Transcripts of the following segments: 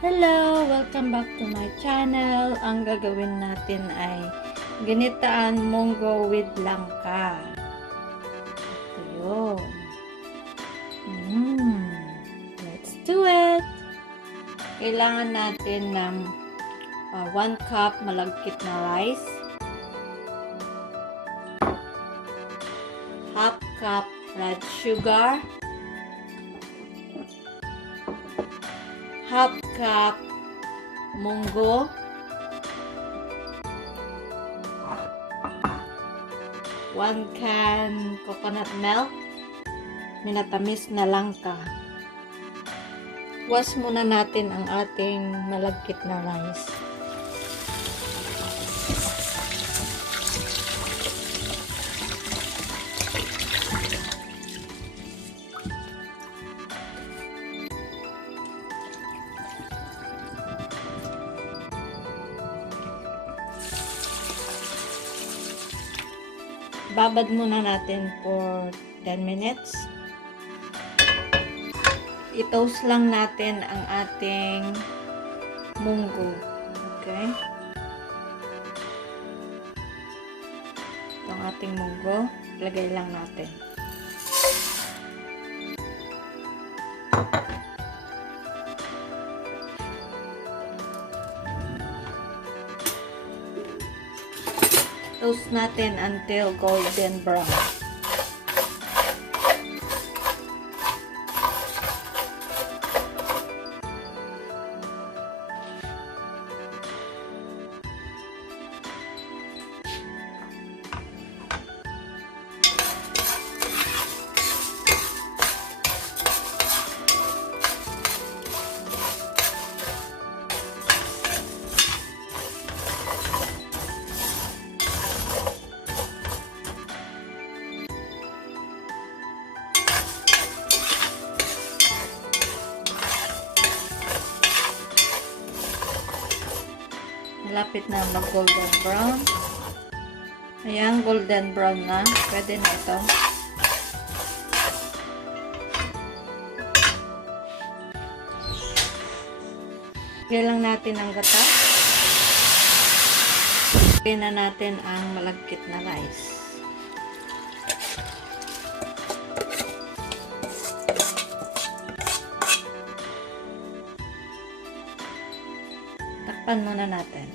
Hello! Welcome back to my channel. Ang gagawin natin ay ginitaan monggo with langka. Ito yun. Let's do it! Kailangan natin ng 1 cup malagkit na rice, half cup red sugar, half cup monggo, 1 can coconut milk, minatamis na langka. Wash muna natin ang ating malagkit na rice. Babad muna natin for 10 minutes. I-toast lang natin ang ating monggo. Okay? Ito ang ating monggo. Ilagay lang natin. Toast natin until golden brown. Malapit na mag-golden brown. Ayan, golden brown na. Pwede na ito. Lagyan lang natin ang gata. Lagyan na natin ang malagkit na rice. Takpan muna natin.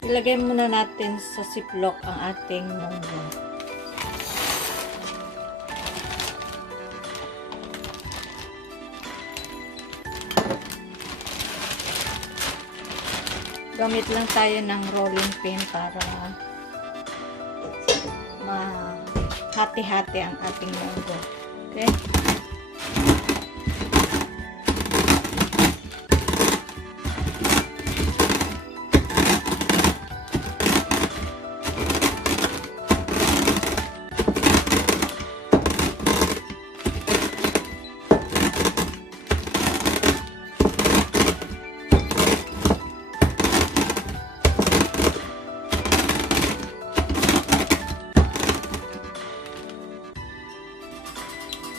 Ilagay muna natin sa ziplock ang ating monggo. Gamit lang tayo ng rolling pin para mahati-hati ang ating monggo. Okay?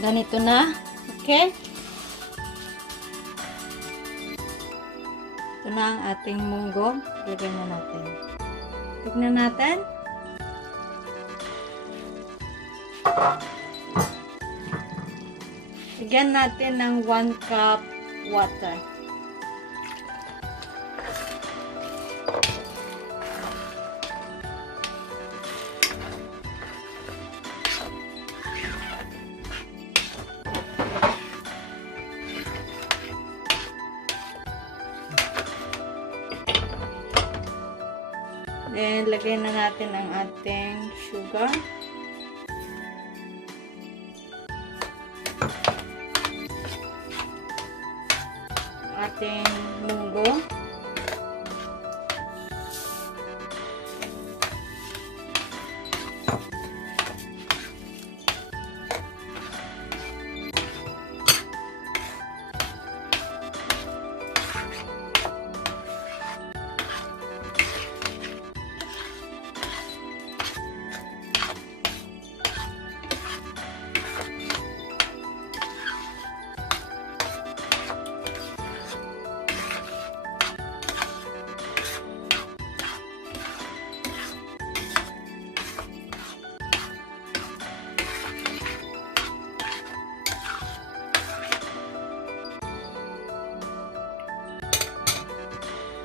Ganito na. Okay? Ito na ang ating monggo. Ilagay na natin. Tignan natin. Lagyan natin ng 1 cup water. Then, lagay na natin ang ating sugar. Ating monggo.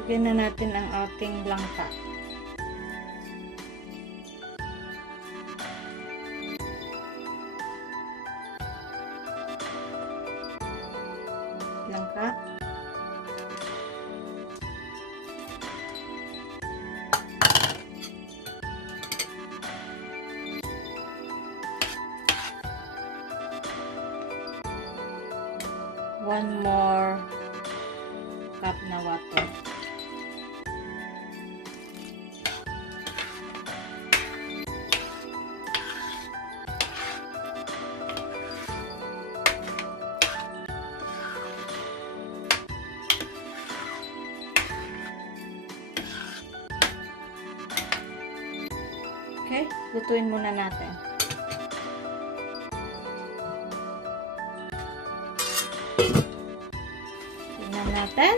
Lagyan na natin ang ating langka. Langka. One more cup na water. Okay, lutuin muna natin. Tingnan natin.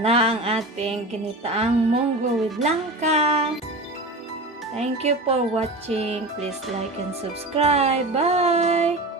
Na ang ating ginitaang monggo with langka. Thank you for watching. Please like and subscribe. Bye!